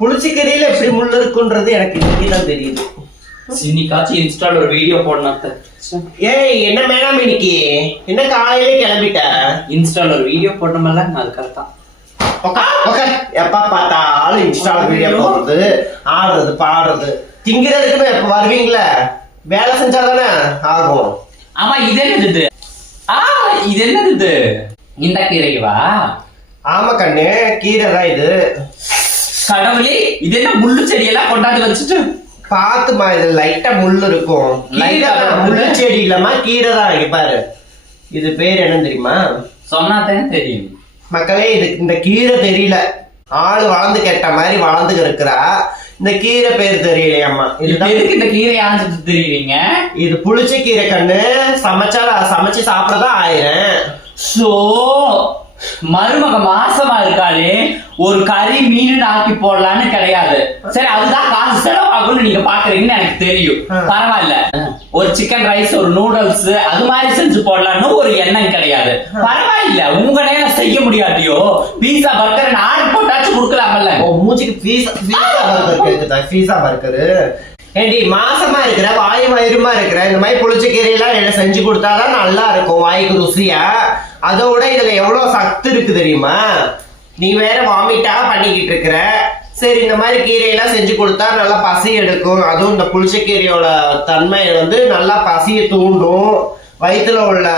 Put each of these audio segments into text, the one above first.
புளிச்சக்கீரையில எப்படி முள்ளு இருக்குன்றது எனக்கு இன்னைக்குதான் தெரியுது. இன்னைக்காச்சும் இன்ஸ்டால ஒரு வீடியோ போடணும். ஏய் என்ன மேடம் இன்னைக்கு என்ன காலையிலே கிளம்பிட்ட? இன்ஸ்டால ஒரு வீடியோ போடணும்ல, அதுக்காக தான். எப்ப பார்த்தாலும் இன்ஸ்டால வீடியோ போடுறது, ஆடுறது, பாடுறது, திங்கிறதுக்குமே எப்ப வருவீங்களா? வேலை செஞ்சாதானே ஆகும். ஆமா, இது என்னது? இது என்னது? இந்த கீரைவா? ஆமா கண்ணு, கீரை தான் இது. கடவுளே, இது என்ன முள்ளு செடியெல்லாம் கொண்டாந்து வச்சுட்டு பாத்துமா, இது லைட்டா முள்ளு இருக்கும். முள்ளு செடி இல்லம்மா, கீரை தான். இங்க பாரு, இது பேர் என்னன்னு தெரியுமா? சொன்னாதான் தெரியும் மக்களே. இது இந்த கீரை தெரியல, ஆளு வளர்ந்து கெட்ட மாதிரி வளர்ந்து இருக்கிறா. இந்த கீரை பேர் தெரியலையாம்மா. இதுக்கு இந்த கீரை ஆஞ்சிட்டு தெரியுவீங்க? இது புளிச்ச கீரை கண்ணு. சமைச்சு சாப்பிடதான் ஆயிரம். சோ மருமக மாசமா இருக்காளே, ஒரு கறி மீன் ஆக்கி போடலான்னு கிடையாது. சரி, அதுதான் காசு செலவாகும்னு நீங்க பாக்குறீங்கன்னு எனக்கு தெரியும். பரவாயில்ல, ஒரு சிக்கன் ரைஸ், ஒரு நூடுல்ஸ் அது மாதிரி செஞ்சு போடலான்னு ஒரு எண்ணம் கிடையாது. பரவாயில்ல, உங்க நேரம் செய்ய முடியாட்டியோ பீஸா பர்கர் ஆர்டர் போட்டாச்சும் கொடுக்கலாம்ல. மூச்சுக்கு பீஸா பர்கர். ஏண்டி மாசமா இருக்கிற, வாயு வயிறுமா இருக்கிற, இந்த மாதிரி புளிச்ச கீரையெல்லாம் என்ன செஞ்சு கொடுத்தாதான் நல்லா இருக்கும், வாய்க்கு ருசியா. அதோட இதுல எவ்வளவு சத்து இருக்கு தெரியுமா? நீ வேற வாமிட்டா பண்ணிக்கிட்டு இருக்கிற. சரி, இந்த மாதிரி கீரையெல்லாம் செஞ்சு கொடுத்தா நல்லா பசி எடுக்கும். அதுவும் இந்த புளிச்ச கீரையோட தன்மை நல்லா பசியை தூண்டும், வயிற்றுல உள்ள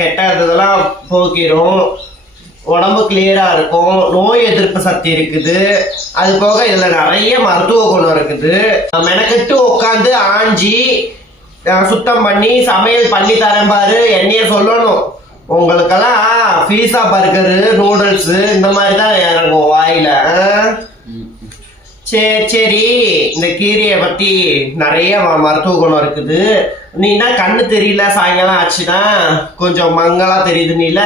கெட்ட இதெல்லாம் போக்கிடும், உடம்பு கிளியரா இருக்கும், நோய் எதிர்ப்பு சக்தி இருக்குது. அது போக இதுல நிறைய மருத்துவ குணம் இருக்குது. மெனக்கெட்டு உட்காந்து ஆஞ்சி சுத்தம் பண்ணி சமையல் பண்ணி தரேன் பாரு, என்னைய சொல்லணும். உங்களுக்கெல்லாம் பீஸா பர்கரு நூடுல்ஸ் இந்த மாதிரி தான் இறங்கும் வாயில. சரி, இந்த கீரையை பத்தி நிறைய மருத்துவ குணம் இருக்குது. நீ தான் கண்ணு தெரியல, சாயங்காலம் ஆச்சுன்னா கொஞ்சம் மங்களா தெரியுது. நீல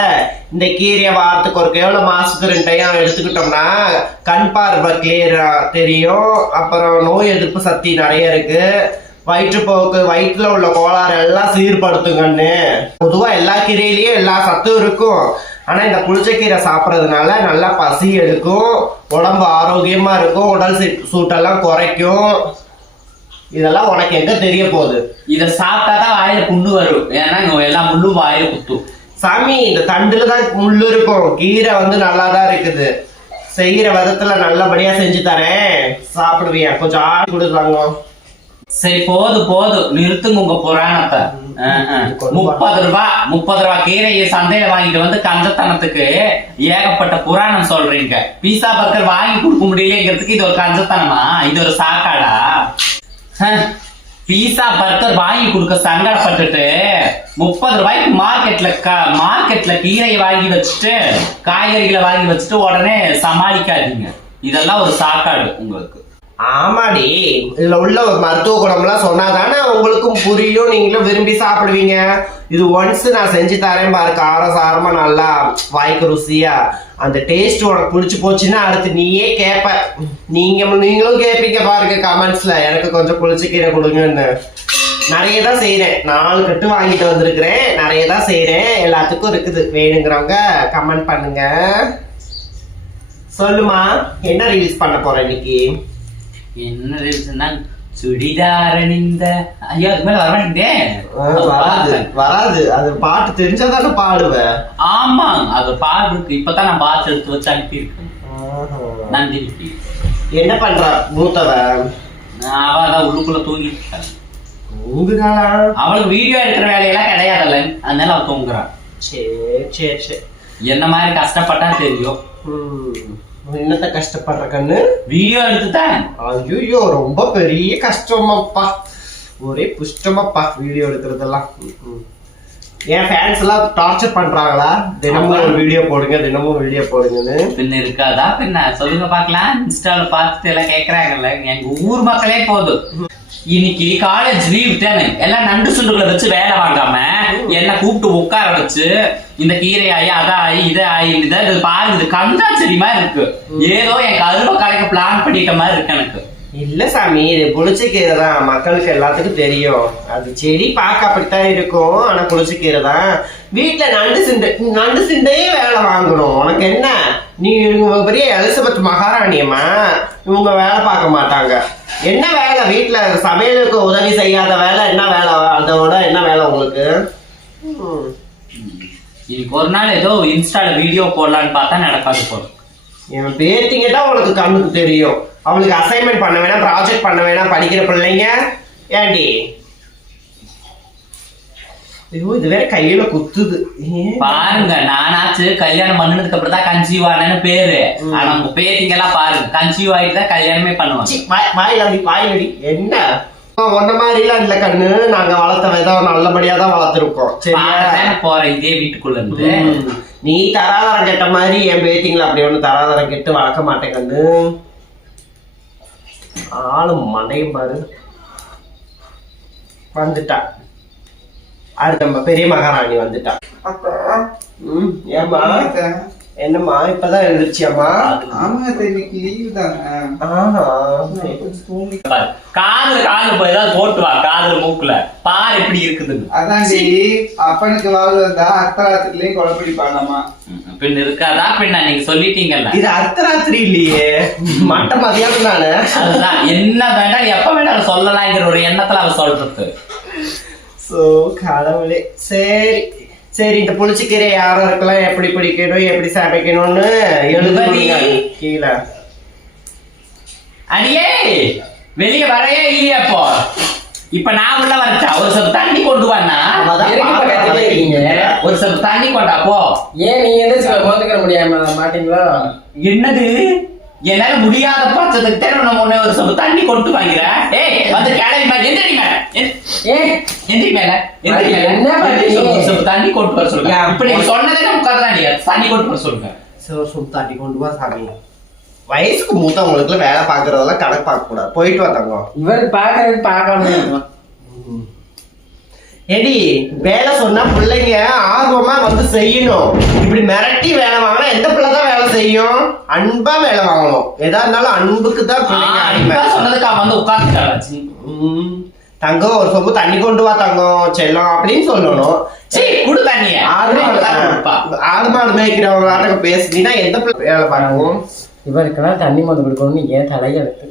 இந்த கீரையை வாரத்துக்கு ஒரு எவ்வளவு மாசத்துக்கு 2 டைம் எடுத்துக்கிட்டோம்னா கண் பார்வை கிளியரா தெரியும். அப்புறம் நோய் எதிர்ப்பு சக்தி நிறைய இருக்கு. வயிற்றுப்போக்கு, வயிற்றுல உள்ள கோளாறு எல்லாம் சீர்படுத்துங்கன்னு. பொதுவா எல்லா கீரையிலயும் எல்லா சத்தும் இருக்கும். ஆனா இந்த புளிச்சக்கீரை சாப்பிட்றதுனால நல்லா பசி எடுக்கும், உடம்பு ஆரோக்கியமா இருக்கும், உடல் சூட்டெல்லாம் குறைக்கும். இதெல்லாம் உனக்கு எங்க தெரிய போகுது? இத சாப்பிட்டாதான் வாயில புண்ணு வரும். ஏன்னா எல்லா முள்ளும் வாயில குத்தும். சாமி, இந்த தண்டுல தான் முள்ளு இருக்கும். கீரை நல்லாதான் இருக்குது. செய்யற விதத்துல நல்லபடியா செஞ்சு தரேன், சாப்பிடுவியா? கொஞ்சம் ஆடி கொடுத்தாங்க. சரி, போதும் நிறுத்துங்க உங்க புராணத்தை. 30 ரூபாய் கீரையை சந்தையில வாங்கிட்டு வந்து கஞ்சத்தனத்துக்கு ஏகப்பட்ட புராணம் சொல்றீங்க. பீஸா பர்கர் வாங்கி கொடுக்க முடியலங்கிறதுக்கு இது ஒரு கஞ்சத்தனமா? இது ஒரு சாக்காடா? பீஸா பர்கர் வாங்கி கொடுக்க சங்கடப்பட்டுட்டு 30 ரூபாய்க்கு மார்க்கெட்ல கீரையை வாங்கி வச்சுட்டு, காய்கறிகளை வாங்கி வச்சுட்டு உடனே சமாளிக்காதீங்க. இதெல்லாம் ஒரு சாக்காடு உங்களுக்கு. ஆமாடி, இதுல உள்ள ஒரு மருத்துவ குணம்லாம் சொன்னாதானே உங்களுக்கும் புரியும், நீங்களும் விரும்பி சாப்பிடுவீங்க. இது ஒன்ஸ் நான் செஞ்சு தரேன் பாரு, காரசாரமா நல்லா வாய்க்கு ருசியா. அந்த டேஸ்ட் உனக்கு பிடிச்சி போச்சுன்னா அடுத்து நீயே கேட்ப. நீங்களும் கேட்பீங்க பாருங்க கமெண்ட்ஸ்ல, எனக்கு கொஞ்சம் புளிச்சக்கீரை கொடுங்கன்னு. நிறைய தான் செய்யறேன், 4 கட்டு வாங்கிட்டு வந்திருக்கிறேன். நிறைய தான் செய்யறேன், எல்லாத்துக்கும் இருக்குது. வேணுங்கிறவங்க கமெண்ட் பண்ணுங்க. சொல்லுமா, என்ன ரிலீஸ் பண்ண போற இன்னைக்கு? என்ன ரீல்ஸ்னா சுடிதார் அணிந்த. ஐயோ, அது மேல வராது. அது பாட்டு தெரிஞ்சாதானே பாடுவேன். ஆமா, அது பாடு இருக்கு. இப்பதான் நான் பாட்டு எடுத்து வச்சு அனுப்பியிருக்கேன். நன்றி. என்ன பண்ற மூத்தவ? அவதான் உள்ளுக்குள்ள தூங்கிட்டு. அவளுக்கு வீடியோ எடுக்கிற வேலையெல்லாம் கிடையாதுல்ல, அதனால அவ தூங்குறான். சரி. என்ன மாதிரி கஷ்டப்பட்டா தெரியும். என்னத்த கஷ்டப்படுற கண்ணு? வீடியோ எடுத்துட்டேன். ஐயோ, ரொம்ப பெரிய கஷ்டமாப்பா, ஒரே புஷ்டமாப்பா வீடியோ எடுக்கிறதெல்லாம். என் ஃபேன்ஸ் எல்லாம் டார்ச்சர் பண்றாங்களா? தினமும் ஒரு வீடியோ போடுங்கன்னு. பின்ன இருக்காதா? பின்ன சொல்லுங்க பாக்கலாம். இன்ஸ்டால பார்த்துட்டு எல்லாம் கேக்குறாங்கல்ல, எங்க ஊர் மக்களே போதும். இன்னைக்கு காலேஜ் லீவ் தானே, எல்லாம் நண்டு சுண்டுகளை வச்சு வேலை வாங்காம என்ன கூப்பிட்டு உட்கார வச்சு இந்த கீரை ஆயி அதாயி இதாயி இது பாருங்க, இது கந்தா செடி மாதிரி இருக்கு. ஏதோ என் கருவை கலைக்க பிளான் பண்ணிட்ட மாதிரி இருக்கு எனக்கு. இல்ல சாமி, இது புளிச்சக்கீரை தான், மக்களுக்கு எல்லாத்துக்கும் தெரியும். அது செடி பார்க்க அப்படித்தான் இருக்கும், ஆனா புளிச்சக்கீரை தான். வீட்டுல நண்டு சிண்டையே வேலை வாங்கணும். உனக்கு என்ன, நீ இவங்க பெரிய எலிசபெத் மகாராணியம்மா, இவங்க வேலை பார்க்க மாட்டாங்க. என்ன வேலை வீட்டுல? சமையலுக்கு உதவி செய்யாத வேலை என்ன வேலை? அதோட என்ன வேலை உங்களுக்கு? இன்னைக்கு ஒரு நாள் ஏதோ இன்ஸ்டால வீடியோ போடலான்னு பார்த்தா நடக்காது போல. என் பேத்திங்கிட்ட உனக்கு கண்ணுக்கு தெரியும். அவளுக்கு அசைன்மெண்ட் பண்ண வேணாம், ப்ராஜெக்ட் பண்ண வேணாம், படிக்கிற பிள்ளைங்க. ஏண்டி ஐயோ, இது வேற கையில குத்துது. பாருங்க, நானாச்சு கல்யாணம் பண்ணதுக்கு அப்புறம் தான் கன்சீவ் ஆனேன்னு பேரு. ஆனா உங்க பேத்திங்க எல்லாம் பாருங்க, கன்சீவ் ஆயிட்டு தான் கல்யாணமே பண்ணுவாங்க. வாயடி என்ன ஒன்ன மாதிரி எல்லாம் இல்ல கண்ணு. நாங்க வளர்த்த விதம் நல்லபடியா தான் வளர்த்துருக்கோம். சரியா போற இதே வீட்டுக்குள்ள இருந்து நீ தராதரம் கெட்ட மாதிரி என் பேத்திங்களா அப்படி ஒண்ணு தராதரம் கெட்டு வளர்க்க மாட்டேன் கண்ணு. ஆளும் மண்டையும் பாரு வந்துட்டா. அடுத்த நம்ம பெரிய மகாராணி வந்துட்டா. ஏமா என்னம்மா இப்பதான் எழுந்திருச்சியாமா? காதுல போய் ஏதாவது போட்டு வா, காதுல மூக்குல பாரு எப்படி இருக்குதுன்னு. அதான்டி அப்பனுக்கு வாழ் வந்தா அர்த்தராத்திரிலயும் கொலைப்படி பண்ணாமா பின் இருக்காதா? பின்ன நீங்க சொல்லிட்டீங்கல்ல, இது அர்த்தராத்திரி இல்லையே, மட்ட மதியானம் தானே. அதுதான் என்ன வேண்டாம் எப்ப வேண்டாம் சொல்லலாங்கிற ஒரு எண்ணத்துல அவ சொல்றது. சோ கடவுளே. சரி சரி, இந்த புளிச்சக்கீரை யாரும் இருக்கலாம், எப்படி பிடிக்கணும் எப்படி சமைக்கணும்னு எழுதுவீங்க கீழே. அடியே வெளியே வரையே இல்லையா? அப்போ இப்ப நான் உள்ள வரச்சா ஒரு சப்பு தண்ணி கொண்டு வாண்ணா. ஒரு சப்பு தண்ணி கொண்டா போ. ஏன் நீங்க எந்திரிச்சு மோந்துக்கிற முடியாம மாட்டீங்களா? என்னது என்னால முடியாத பட்சத்துக்கு தேவை நம்ம ஒண்ணு ஒரு சப்பு தண்ணி கொண்டு வாங்கிற. ஏய் வந்து கிளம்பி மேல எந்திரி மேல எந்திரி மேல என்ன ஒரு சப்பு தண்ணி கொண்டு வர சொல்லுங்க. இப்ப நீங்க சொன்னதே உட்கார்தான் நீங்க தண்ணி கொண்டு வர சொல்லுங்க. சுத்தாட்டி கொண்டு வா சாமி. வயசுக்கு மூத்தவங்களுக்கு வேலை பாக்குறதெல்லாம் கணக்கு பார்க்க கூடாது. போயிட்டு வந்தாங்க. இவர் பாக்குறது பார்க்காம எடி வேலை சொன்னா பிள்ளைங்க ஆர்வமா வந்து செய்யணும். இப்படி மிரட்டி வேலை வாங்கினா எந்த பிள்ளைதான் வேலை செய்யும்? அன்பா வேலை வாங்கணும். எதா இருந்தாலும் அன்புக்கு தான் பிள்ளைங்க. சொன்னதுக்கு அவன் வந்து உட்கார்ந்து தங்கம் ஒரு சொம்பு தண்ணி கொண்டு வா தங்கம் செல்லம் அப்படின்னு சொல்லணும். சரி குடு தண்ணிய. ஆடு மாடு மேய்க்கிறவங்க நாட்டுக்கு பேசுனீங்கன்னா எந்த பிள்ளை வேலை பார்க்கும்? இவருக்கெல்லாம் தண்ணி மொதல் கொடுக்கணும்னு ஏன் தலையெழுத்து.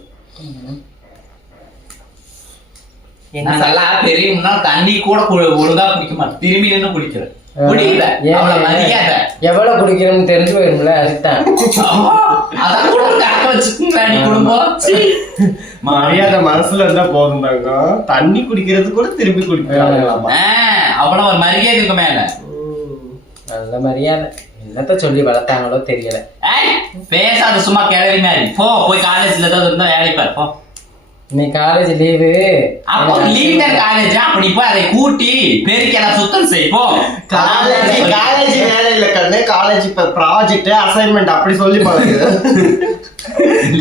நல்லா பெரியவங்கன்னா தண்ணி கூட ஒழுங்கா குடிக்க மாட்டேன், திரும்பி நின்று குடிக்கிறேன். குடிக்கல எவ்வளவு குடிக்கிறோம்னு தெரிஞ்சு போயிரும்ல, அதுதான். அதான் கூட கரெக்டா வச்சுக்கோங்களா நீ குடும்பம். மரியாதை மனசுல இருந்தா போதும் தங்கம். தண்ணி குடிக்கிறது கூட திரும்பி குடிக்கிறாங்களாமா. அவ்வளவு ஒரு மரியாதை இருக்கு மேல. நல்ல மரியாதை. என்னத்த சொல்லி வளர்த்தாங்களோ தெரியல. பேசாத சும்மா கிளறி மாதிரி போ. போய் காலேஜ்ல ஏதாவது இருந்தா வேலை பாரு போ. இன்னைக்கு காலேஜ் லீவு. அப்போ லீவ் காலேஜ் அப்படி போய் அதை கூட்டி பெருக்கி எல்லாம் சுத்தம் செய்வோம். காலேஜ் வேலை இல்ல கண்ணு. காலேஜ் இப்ப ப்ராஜெக்ட் அசைன்மெண்ட் அப்படி சொல்லி பழகுது.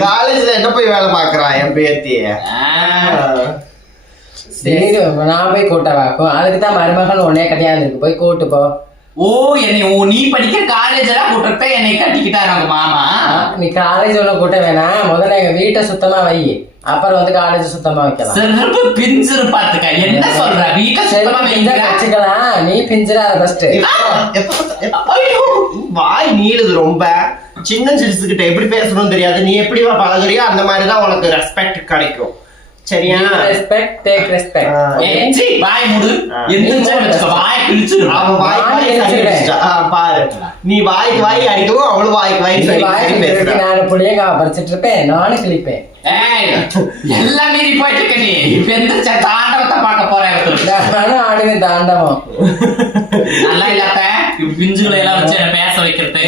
காலேஜ்ல என்ன போய் வேலை பாக்குறா என் பேத்திய? சரி நான் போய் கூட்டவாக்கும். அதுக்குதான் மருமகள் உடனே கிடையாது இருக்கு, போய் கூட்டு போ. ஓ என்னை நீ படிக்கிற காலேஜ் எல்லாம் கூட்டத்தை என்னை கட்டிக்கிட்டாரு அவங்க மாமா. நீ காலேஜ் உள்ள கூட்ட வேணாம், முதல்ல எங்க வீட்டை சுத்தமா வை, அப்புறம் வந்து காலேஜ் சுத்தமா வைக்கலாம். செருப்பு பிஞ்சிரு பாத்துக்க. என்ன சொல்ற? வீட்டை சுத்தமா வச்சுக்கலாம். நீ பிஞ்சிடாத ஃபர்ஸ்ட். வாய் நீளுது ரொம்ப. சின்ன சிறுசுகிட்ட எப்படி பேசணும்னு தெரியாது. நீ எப்படி பழகுறியோ அந்த மாதிரிதான் உனக்கு ரெஸ்பெக்ட் கிடைக்கும். சரியா? Respect take respect. ஏஞ்சி வாய் மூடு. எந்திரச்சா வெச்சுக்க வாய் கிழிச்சிரு. அவ வாய் கிழிச்சிட்டா. பாரு நீ வாய்க்கு வாய் அடிக்கவும் அவளும் வாய்க்கு வாய் பேசுறா. நான் புளியங்கா பறிச்சிட்டு இருப்பேன், நானும் கிழிப்பேன். எல்லாம் மீறி போயிட்டு இருக்க நீ. இப்ப எந்திரச்சா தாண்டவத்தை பார்க்க போறேன். நானும் ஆடுவேன் தாண்டவம். நல்லா இல்லாத பிஞ்சுகளை எல்லாம் வச்சு என்ன பேச வைக்கிறது.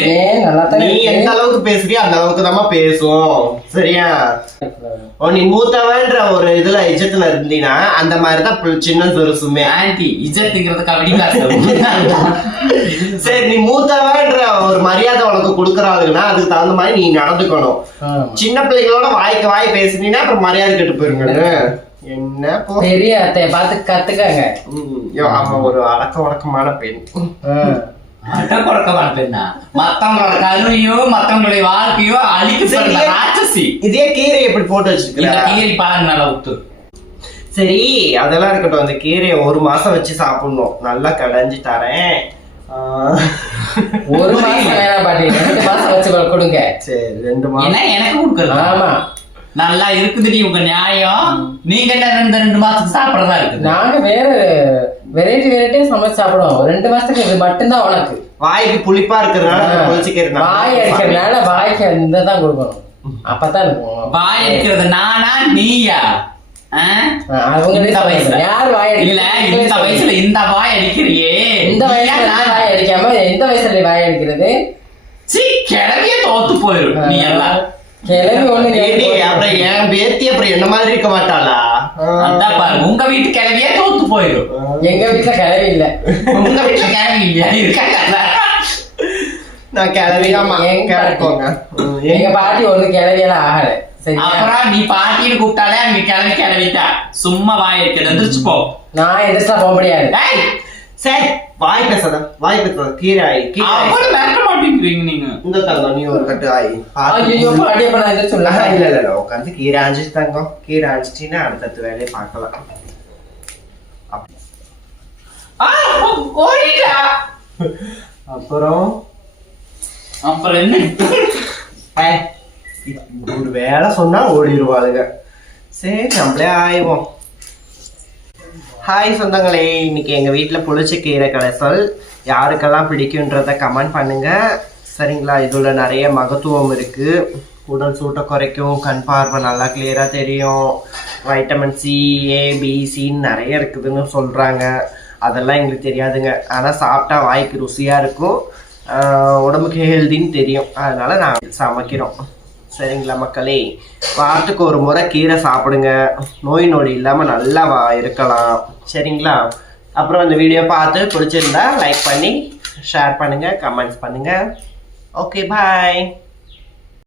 நீ எந்த அளவுக்கு பேசுறியோ அந்த அளவுக்கு தான் பேசுவோம். சரியா? நீ மூத்தவன்ற ஒரு இதுல இஜத்துல இருந்தீனா அந்த மாதிரிதான் சின்ன பெருசுமே. ஆன்டி இஜத்துங்கிறதுக்கு அப்படி சரி, நீ மூத்தவன்ற ஒரு மரியாதை உனக்கு கொடுக்கறாங்கன்னா அதுக்கு தகுந்த மாதிரி நீ நடந்துக்கணும். சின்ன பிள்ளைகளோட வாய்க்கு வாய் பேசுனீங்கன்னா அப்புறம் மரியாதை கெட்டு போயிருங்க. என்ன பெரிய அத்தைய பார்த்து கத்துக்காங்க. அவன் ஒரு அடக்க உடக்கமான பெண். அட்டம் கொடுக்க மாட்டேன்னா மத்தவங்களோட கருவையோ மத்தவங்களுடைய வாழ்க்கையோ அழிக்க ராட்சசி. இதே கீரை எப்படி போட்டு இந்த வச்சிருக்கீங்க? கீரை பாருங்க நல்லா உத்து. சரி அதெல்லாம் இருக்கட்டும். அந்த கீரையை 1 மாசம் வச்சு சாப்பிடணும். நல்லா கடைஞ்சு தரேன். 1 மாசம் வேணாம் பாட்டி, 2 மாசம் வச்சு கொடுங்க. சரி 2 மாசம். ஏன்னா எனக்கு கொடுக்குறது. ஆமா நல்லா இருக்குதுடி உங்க நியாயம். நீங்க என்ன 2 மாசத்துக்கு சாப்பிடறதா இருக்குது? நாங்க வேற வெரைட்டியா சமைச்சு சாப்பிடுவோம். 2 மாசத்துக்கு இது மட்டும்தான் உனக்கு. வாய்க்கு புளிப்பா இருக்கிறதுனால புளிச்சுக்கிறேன். வாய் அடிக்கிறதுனால வாய்க்கு இந்த தான் கொடுக்கணும். அப்பதான் இருக்கும். வாய் அடிக்கிறது நானா நீயா? யார் வாய் இல்ல இந்த வயசுல இந்த வாய் அடிக்கிறியே. இந்த வயசுல வாய் அடிக்காம எந்த வயசுல வாய் அடிக்கிறது? கிளவியே தோத்து போயிரும் நீ எல்லாம். கிளவி ஒண்ணு அப்புறம் என் பேத்தி அப்புறம் என்ன மாதிரி இருக்க மாட்டாளா? அதான் பாருங்க, உங்க வீட்டு கிளவியே தோத்து போயிரும். எங்க வீட்டுல கிளவி இல்ல. உங்க வீட்டுல கிளவி இல்லையா? இருக்காங்க. நான் கிளவியாமா கேட்போங்க. எங்க பாட்டி ஒண்ணு கிளவியெல்லாம் ஆகல. அப்புறம் நீ பாட்டின்னு கூப்பிட்டாலே அங்க கிளவிட்டா. சும்மா வாய் அடிக்கிறது எந்திரிச்சு போ. நான் எதிர்த்தா போக முடியாது. சரி வாய் பேசாத கீரை மிரட்ட மாட்டேங்கிறீங்க நீங்க. இந்த தங்கம் நீ ஒரு கட்டு ஆயி இல்ல இல்ல உட்காந்து கீரை ஆஞ்சிட்டு தங்கம். கீரை ஆஞ்சிட்டீங்கன்னா அடுத்தடுத்த வேலையை பார்க்கலாம். அப்புறம் என்ன ஒரு வேலை சொன்னா ஓடிடுவாளுங்க. சரி நம்மளே ஆயிவோம். ஹாய் சொந்தங்களே, இன்னைக்கு எங்க வீட்டுல புளிச்ச கீரை கடைசல் யாருக்கெல்லாம் பிடிக்கும்ன்றத கமெண்ட் பண்ணுங்க. சரிங்களா? இதுல நிறைய மகத்துவம் இருக்கு. உடல் சூட்டை குறைக்கும், கண் பார்வை நல்லா கிளியரா தெரியும், வைட்டமின் சி, ஏ, பி, சின்னு நிறைய இருக்குதுன்னு சொல்றாங்க. அதெல்லாம் எங்களுக்கு தெரியாதுங்க. ஆனா சாப்பிட்டா வாய்க்கு ருசியா இருக்கும், உடம்புக்கு ஹெல்தின்னு தெரியும். அதனால நான் சமைக்கிறோம். சரிங்களா மக்களே? வாரத்துக்கு 1 முறை கீரை சாப்பிடுங்க. நோய் நொடி இல்லாமல் நல்லா இருக்கலாம். சரிங்களா? அப்புறம் இந்த வீடியோ பார்த்து பிடிச்சிருந்தா லைக் பண்ணி ஷேர் பண்ணுங்கள், கமெண்ட்ஸ் பண்ணுங்கள். Okay bye.